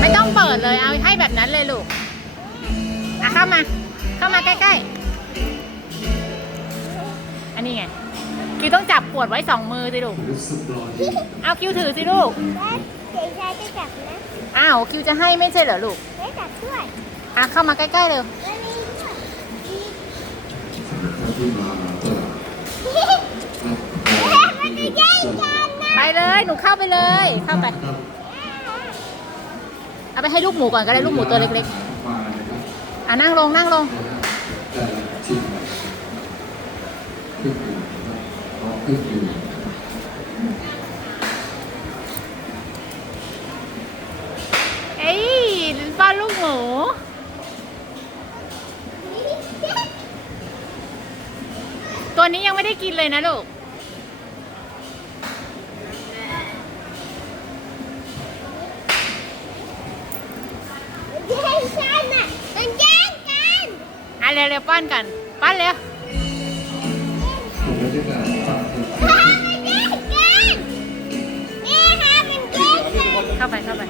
ไม่ต้องเปิดเลยเอาให้แบบนั้นเลยลูกอะเข้ามา เข้ามาใกล้ๆ อันนี้ไงคิวต้องจับขวดไว้สองมือสิลูก เอาคิวถือสิลูกแล้วเดี๋ยวชายจะจับนะ อ้าวคิวจะให้ไม่ใช่เหรอลูกไม่จับด้วยอะเข้ามาใกล้ๆเลย แล้วนี่ด้วย ที่มาก็ มันจะแย่งกันนะ ไป เลย หนูเข้าไปเลย เข้าไป เอาไปให้ลูกหมูก่อนก็ได้ลูกหมูตัวเล็กๆ อะนั่งลงนั่งลงเอ้ยป้อนลูกหมูตัวนี้ยังไม่ได้กินเลยนะลูก แย่งกันอะมันแย่งกัน อะ เร็วๆป้อนกันป้อนเร็วผมไม่ได้การฟังคือฮ่ามันแย่งกันนี่ค่ะมันแย่งกันเข้าไปเข้าไป